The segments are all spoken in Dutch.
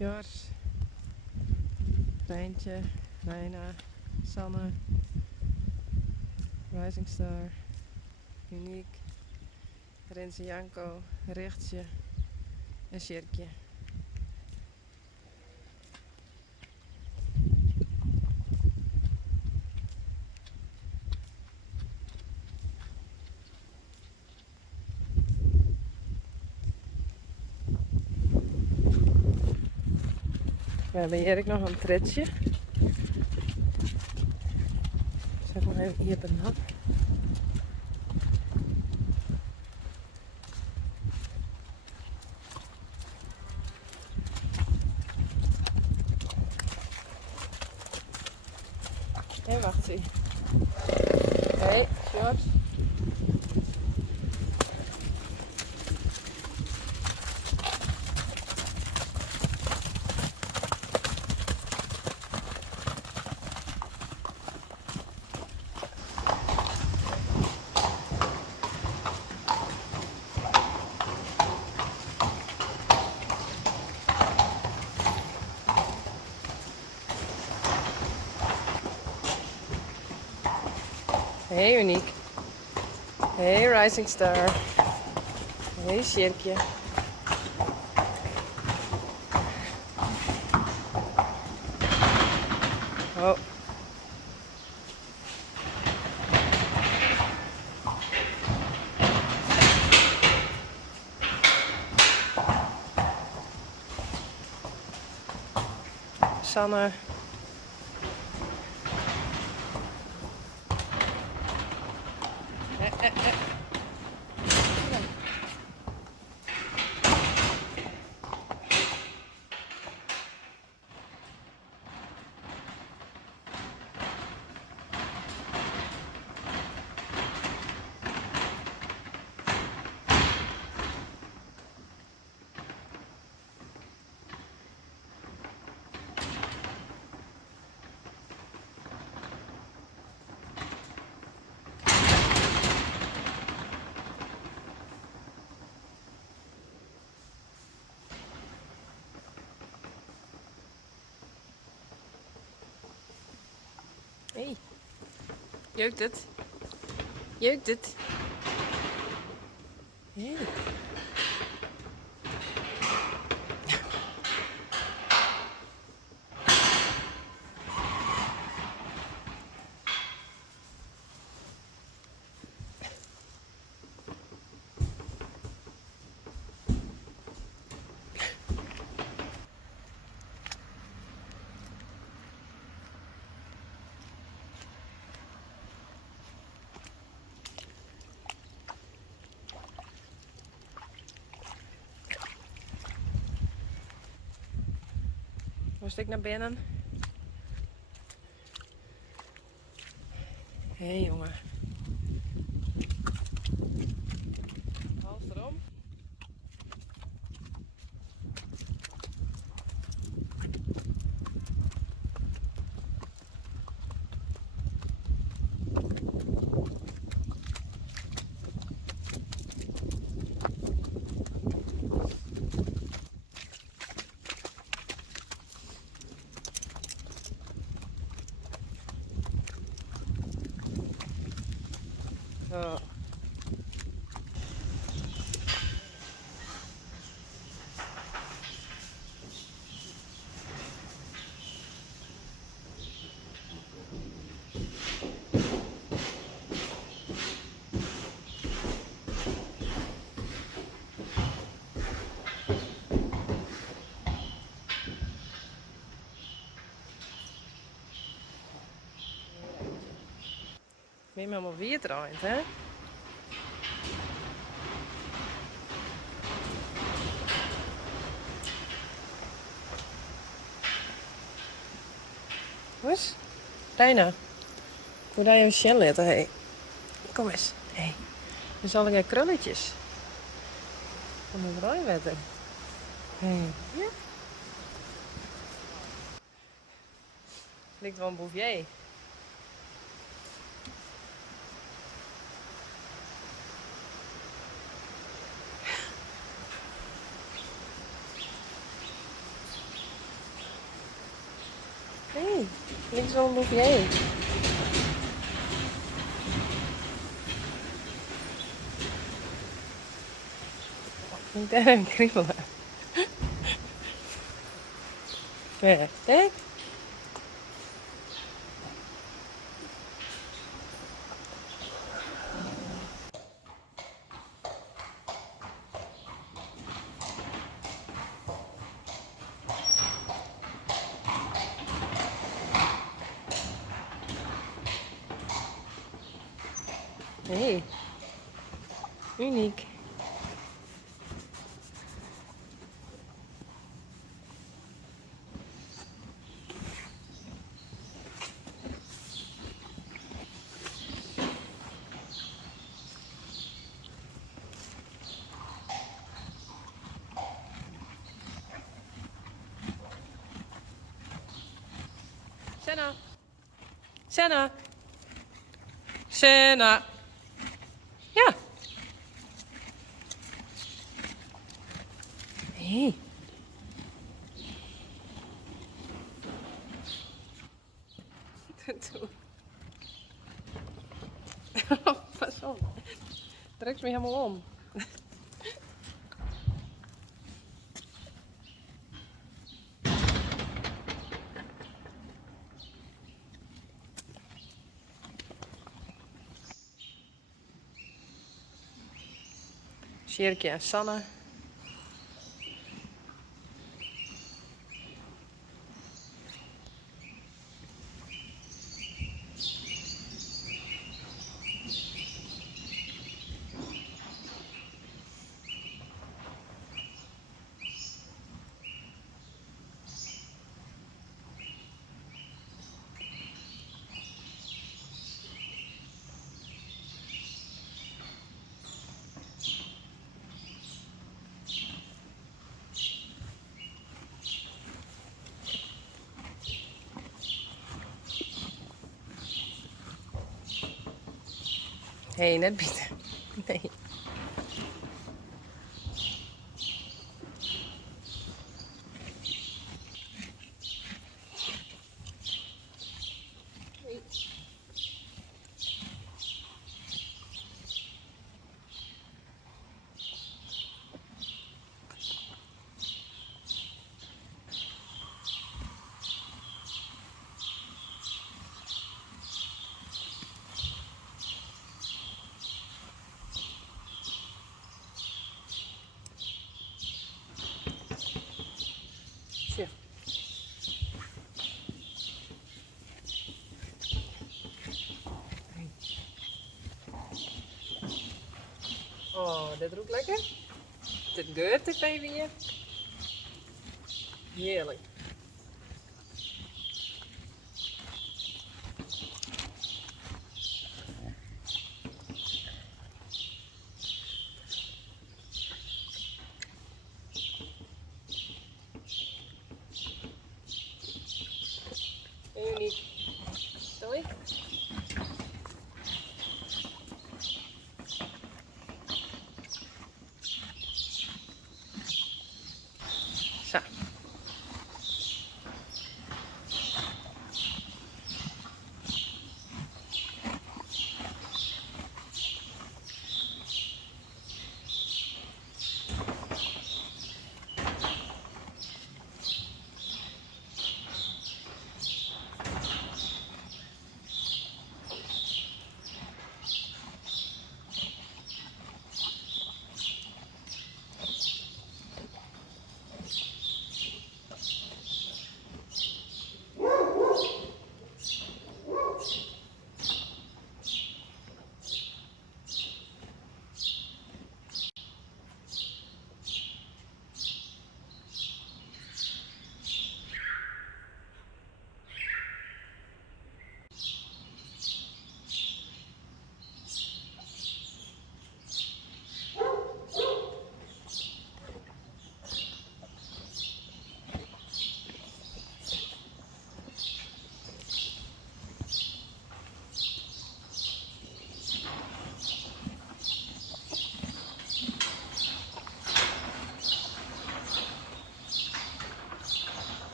Sjors, Rijntje, Reina, Sanne, Rising Star, Uniek, Rinse Janko, Richtje en Sjerkje. We hebben hier nog een tretje. Zeg maar even hier benad. Hé, wacht eens. Hé, George. Hey Uniek. Hey Rising Star. Hey Sjerkje. Oh. Sanne. Hey. Jeukt het? Jeukt het? Hey. Moest ik naar binnen? Hé jongen. Hals erom. Zo. Ben je me helemaal weer draaiend, hè? Hoe is? Reina, hoe daar je een sjen laten, hé? Kom eens, hé. Dan zal ik er krulletjes. Van de draaiwetter. Hé, ja? Lijkt wel een bouvier. Links wel een bouvier. Ik denk een kriebelen. Ja, kijk. Hey, uniek. Senna. Senna. Senna. Ja. Hey. Pas op. Trek me helemaal om. Sjerkje en Sanne. Hé, net bieten. Nee. Tja. Oh, dit roept lekker. Dit geurt tv weer. Heerlijk. Uniek. Doei. Zo.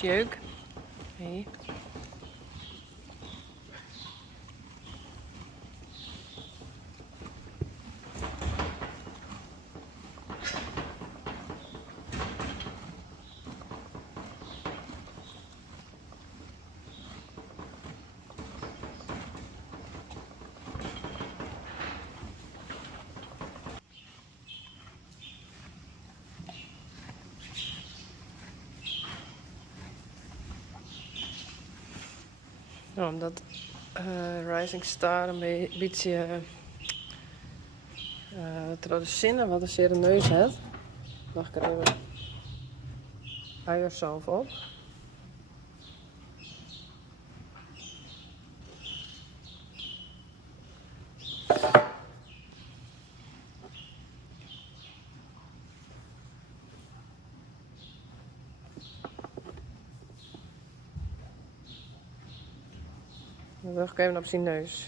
Sjeuk. Hey. Nou, omdat Rising Star een beetje door de zinnen wat een zeer neus heeft, mag ik er even uiersalf op. Dan wil ik even op zijn neus.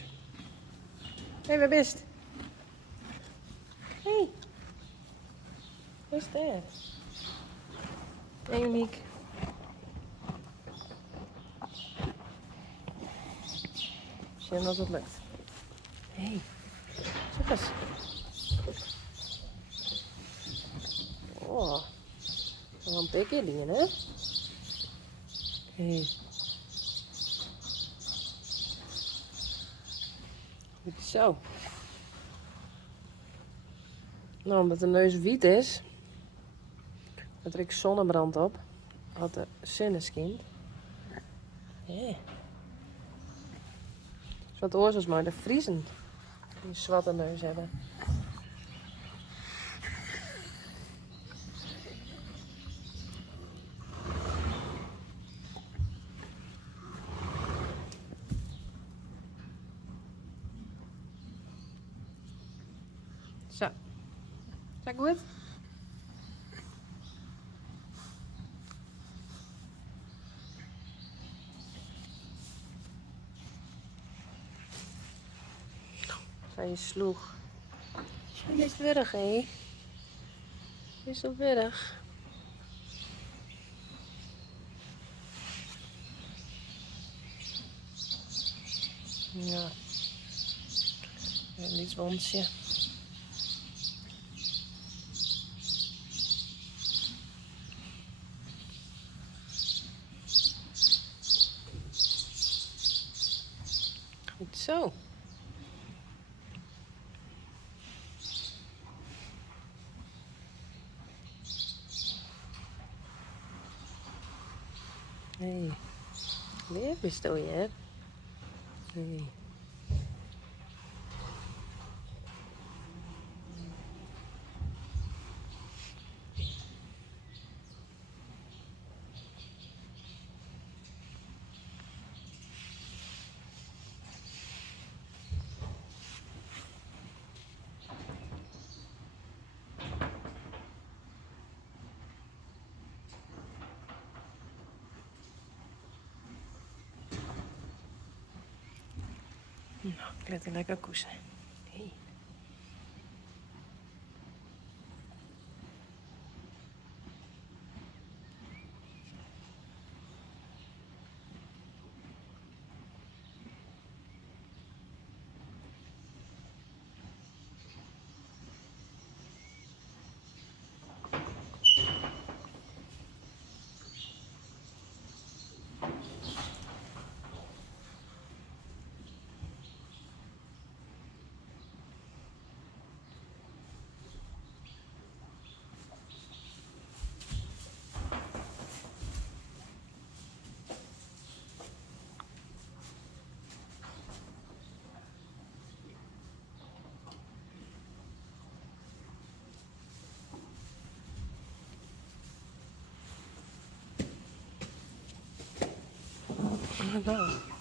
Hé, waar bist? Hé. Wat is dat? Hey, Uniek. Zie je dat het lukt? Hé. Zeg eens. Oh. Wel een pikje dingen, hè? Hé. Goed zo. Nou, omdat de neus wit is, dat er ik zonnebrand op, had de sinneskind. Ja. Wat oorzaaks maar de Friezen die een zwarte neus hebben. Zo. Is dat goed? Zijn je sloeg. Je is weg, hé. Je is op weg. Ja. Een iets wonsje. Goed zo. Hey. Weer bestel je, hè? Hey. Nou, ik laat hem lekker koesen. Hey. Nou.